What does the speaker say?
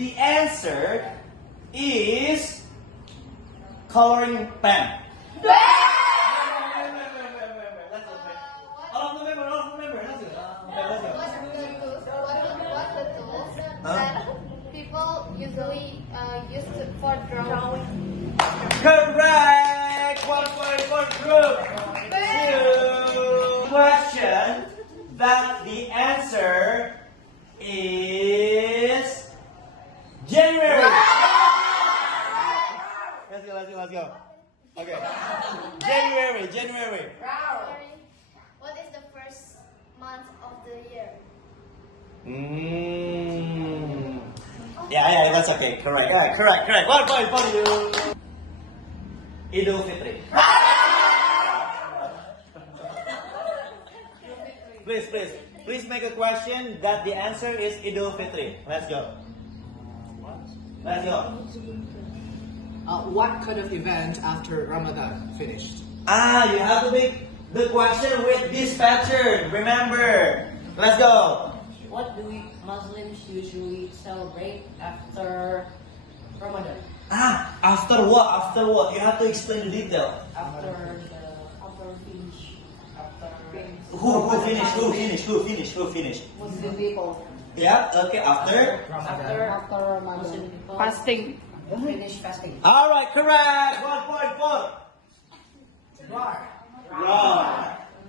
the answer is coloring pen. Wait. Let's go. All of remember. Let's go. What the tools that people usually use for drawing? Correct. 1 point for group. 2. Question that the answer is January. Let's go. Okay. January. What is the first month of the year? Yeah, that's okay. Correct. Yeah, correct. 1 point for you. Idul Fitri. Please make a question that the answer is Idul Fitri. Let's go. What kind of event after Ramadan finished? You have to make the question with this pattern. Remember. Let's go. What do we Muslims usually celebrate after Ramadan? After what? You have to explain the detail. After finish. Who finished? Muslim people. Yeah, okay, after. After Muslim people. Fasting. Finish fasting. Alright, correct. 1 point for. War. Right.